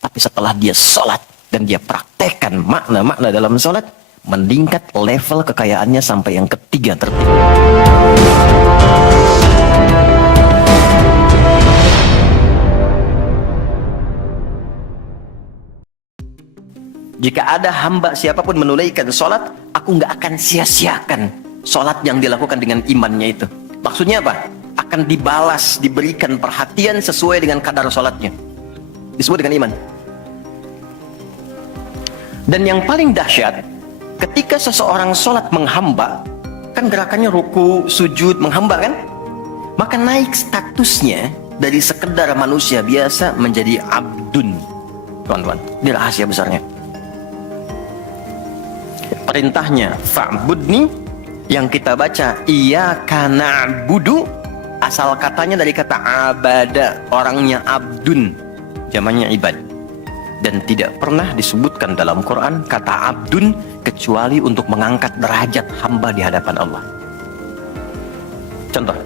Tapi setelah dia sholat dan dia praktekkan makna-makna dalam sholat, meningkat level kekayaannya sampai yang ketiga tertinggi. Jika ada hamba siapapun menunaikan sholat, aku nggak akan sia-siakan sholat yang dilakukan dengan imannya itu. Maksudnya apa? Akan dibalas, diberikan perhatian sesuai dengan kadar sholatnya. Disebut dengan iman. Dan yang paling dahsyat, ketika seseorang sholat menghamba, kan gerakannya ruku, sujud, menghamba kan? Maka naik statusnya dari sekedar manusia biasa menjadi abdun. Teman-teman, ini rahasia besarnya. Perintahnya fa'budni, yang kita baca iyyaka na'budu, asal katanya dari kata abada, orangnya abdun, zamannya ibad. Dan tidak pernah disebutkan dalam Quran kata abdun kecuali untuk mengangkat derajat hamba di hadapan Allah. Contoh,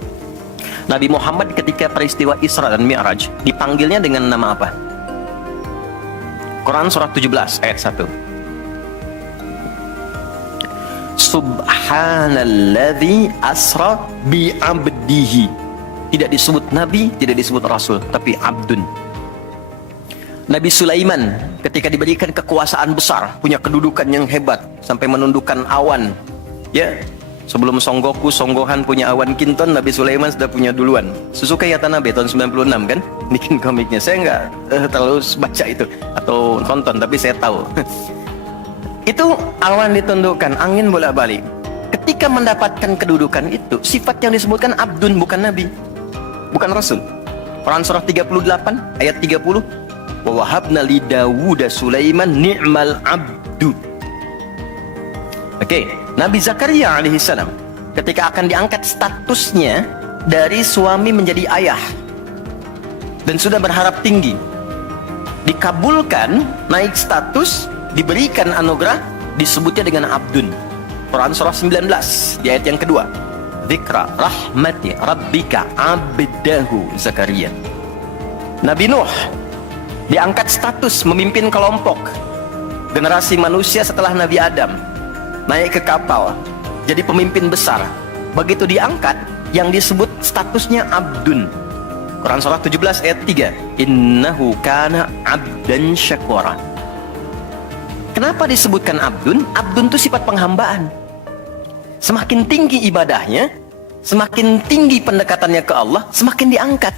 Nabi Muhammad ketika peristiwa Isra dan Mi'raj dipanggilnya dengan nama apa? Quran surah 17 ayat 1. Subhanalladzi asra bi'abdihi. Tidak disebut nabi, tidak disebut rasul, tapi abdun. Nabi Sulaiman ketika diberikan kekuasaan besar, punya kedudukan yang hebat sampai menundukkan awan. Ya, sebelum Songgohan punya awan Kinton, Nabi Sulaiman sudah punya duluan. Suzuka Yatanabe tahun 96 kan, bikin komiknya. Saya nggak terlalu baca itu atau nonton, tapi saya tahu. Itu awan ditundukkan, angin bolak-balik. Ketika mendapatkan kedudukan itu, sifat yang disebutkan abdun, bukan nabi, bukan rasul. Quran surah 38 ayat 30. Wa wahabna li Dawuda Sulaiman ni'mal abdu. Oke, Nabi Zakaria alaihissalam ketika akan diangkat statusnya dari suami menjadi ayah dan sudah berharap tinggi, dikabulkan, naik status, diberikan anugerah, disebutnya dengan abdun. Quran surah 19 di ayat yang kedua. Dzikra rahmati rabbika abdahu Zakaria. Nabi Nuh diangkat status memimpin kelompok generasi manusia setelah Nabi Adam, naik ke kapal jadi pemimpin besar. Begitu diangkat, yang disebut statusnya abdun. Quran surah 17 ayat 3. Innahu kana abdan syakura. Kenapa disebutkan abdun? Abdun itu sifat penghambaan. Semakin tinggi ibadahnya, semakin tinggi pendekatannya ke Allah, semakin diangkat.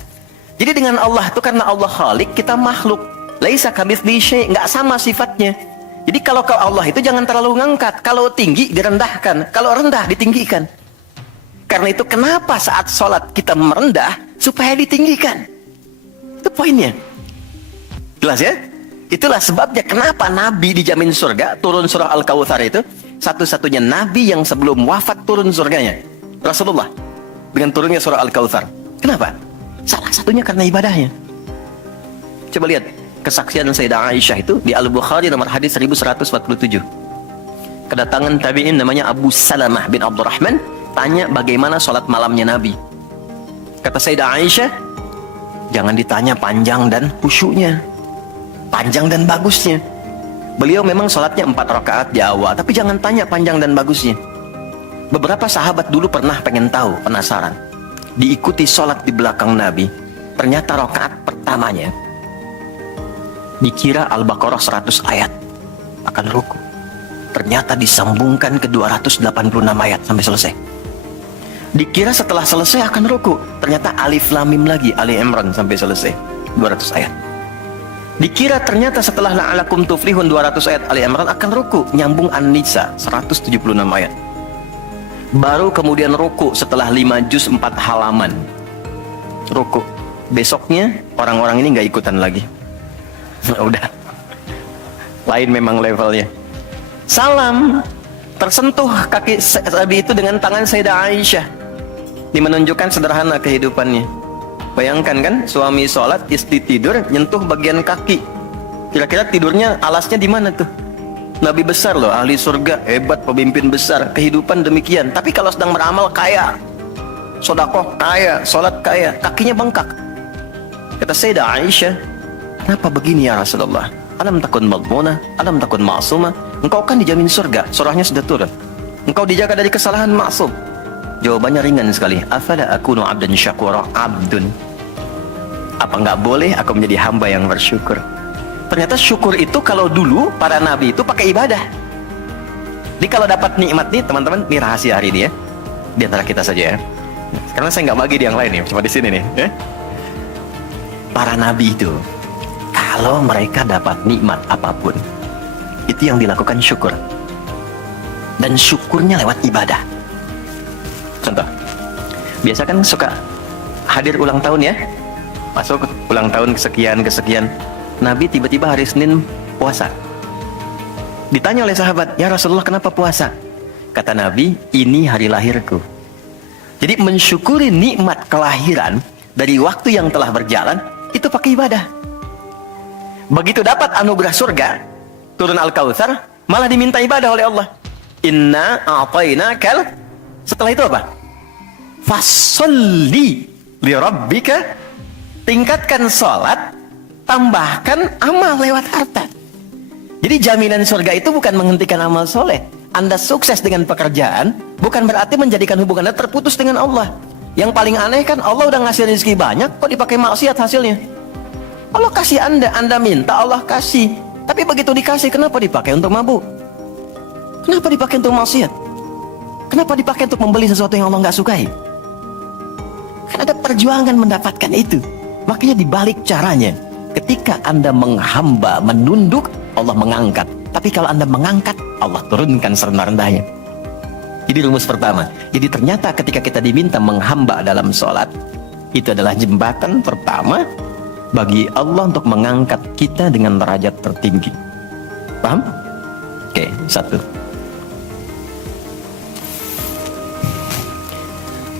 Jadi dengan Allah itu, karena Allah Khalik, kita makhluk. Laisa kamitslihi syai', nggak sama sifatnya. Jadi kalau ke Allah itu jangan terlalu ngangkat. Kalau tinggi direndahkan, kalau rendah ditinggikan. Karena itu kenapa saat sholat kita merendah supaya ditinggikan. Itu poinnya. Jelas ya? Itulah sebabnya kenapa Nabi dijamin surga, turun surah Al-Kautsar itu satu-satunya Nabi yang sebelum wafat turun surganya, Rasulullah, dengan turunnya surah Al-Kautsar. Kenapa? Salah satunya karena ibadahnya. Coba lihat kesaksian Sayyidah Aisyah itu di Al-Bukhari nomor hadis 1147. Kedatangan tabi'in namanya Abu Salamah bin Abdurrahman, tanya bagaimana sholat malamnya Nabi. Kata Sayyidah Aisyah, jangan ditanya panjang dan khusyuknya, panjang dan bagusnya. Beliau memang sholatnya 4 rakaat di awal, tapi jangan tanya panjang dan bagusnya. Beberapa sahabat dulu pernah pengen tahu, penasaran. Diikuti sholat di belakang Nabi, ternyata rakaat pertamanya dikira Al-Baqarah 100 ayat akan ruku, ternyata disambungkan ke 286 ayat sampai selesai. Dikira setelah selesai akan ruku, ternyata Alif Lam Mim lagi, Ali Imran sampai selesai 200 ayat. Dikira ternyata setelah la'alakum tuflihun 200 ayat Ali Imran akan ruku, nyambung An-Nisa 176 ayat. Baru kemudian ruku setelah 5 juz 4 halaman. Ruku. Besoknya orang-orang ini nggak ikutan lagi. Udah. Lain memang levelnya. Salam. Tersentuh kaki Nabi itu dengan tangan Sayyidah Aisyah. Ini menunjukkan sederhana kehidupannya. Bayangkan kan, suami sholat, istri tidur, nyentuh bagian kaki. Kira-kira tidurnya alasnya di mana tuh? Nabi besar loh, ahli surga, hebat, pemimpin besar, kehidupan demikian. Tapi kalau sedang beramal kaya, sodakoh kaya, sholat kaya, kakinya bengkak. Kata Sayyidah Aisyah, kenapa begini ya Rasulullah? Alam takun madmuna, alam takun ma'suma. Engkau kan dijamin surga, surahnya sudah turun. Engkau dijaga dari kesalahan, maksum. Jawabannya ringan sekali. Afala akunu abdan syakura, abdun. Apa nggak boleh aku menjadi hamba yang bersyukur? Ternyata syukur itu kalau dulu para nabi itu pakai ibadah. Jadi kalau dapat nikmat nih teman-teman, ini rahasia hari ini ya, di antara kita saja ya. Karena saya nggak bagi di yang lain nih, cuma di sini nih. Ya. Para nabi itu, kalau mereka dapat nikmat apapun, itu yang dilakukan syukur. Dan syukurnya lewat ibadah. Contoh, biasa kan suka hadir ulang tahun ya, masuk ulang tahun kesekian. Nabi tiba-tiba hari Senin puasa. Ditanya oleh sahabat, ya Rasulullah kenapa puasa? Kata Nabi, ini hari lahirku. Jadi mensyukuri nikmat kelahiran dari waktu yang telah berjalan, itu pakai ibadah. Begitu dapat anugerah surga, turun Al-Kautsar, malah diminta ibadah oleh Allah. Inna a'tainakal. Setelah itu apa? Fasholli li rabbika. Tingkatkan sholat, tambahkan amal lewat harta. Jadi jaminan surga itu bukan menghentikan amal soleh. Anda sukses dengan pekerjaan, bukan berarti menjadikan hubungan Anda terputus dengan Allah. Yang paling aneh kan, Allah udah ngasih rezeki banyak, kok dipakai maksiat hasilnya? Allah kasih Anda minta, Allah kasih. Tapi begitu dikasih, kenapa dipakai untuk mabuk? Kenapa dipakai untuk maksiat? Kenapa dipakai untuk membeli sesuatu yang Allah nggak sukai? Kan ada perjuangan mendapatkan itu. Makanya dibalik caranya, ketika Anda menghamba, menunduk, Allah mengangkat. Tapi kalau Anda mengangkat, Allah turunkan serendah-rendahnya. Jadi rumus pertama. Jadi ternyata ketika kita diminta menghamba dalam sholat, itu adalah jembatan pertama bagi Allah untuk mengangkat kita dengan derajat tertinggi. Paham? Oke, satu.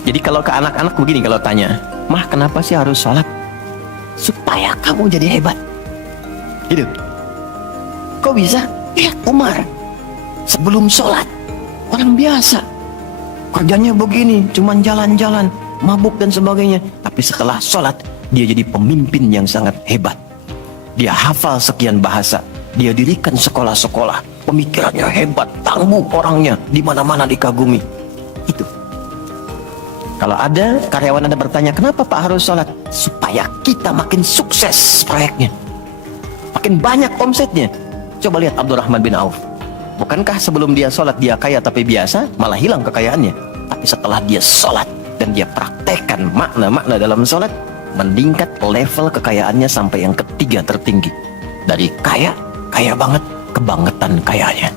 Jadi kalau ke anak-anak begini, kalau tanya, Mah kenapa sih harus sholat? Supaya kamu jadi hebat. Gitu. Kok bisa? Ya Umar, sebelum sholat, orang biasa, kerjanya begini, cuman jalan-jalan, mabuk dan sebagainya. Tapi setelah sholat, dia jadi pemimpin yang sangat hebat. Dia hafal sekian bahasa, dia dirikan sekolah-sekolah, pemikirannya hebat, tangguh orangnya, di mana-mana dikagumi. Itu. Kalau ada karyawan Anda bertanya, kenapa Pak harus sholat? Supaya kita makin sukses proyeknya, makin banyak omsetnya. Coba lihat Abdurrahman bin Auf. Bukankah sebelum dia sholat dia kaya tapi biasa, malah hilang kekayaannya. Tapi setelah dia sholat dan dia praktekkan makna-makna dalam sholat, meningkat level kekayaannya sampai yang ketiga tertinggi. Dari kaya banget, kebangetan kayanya.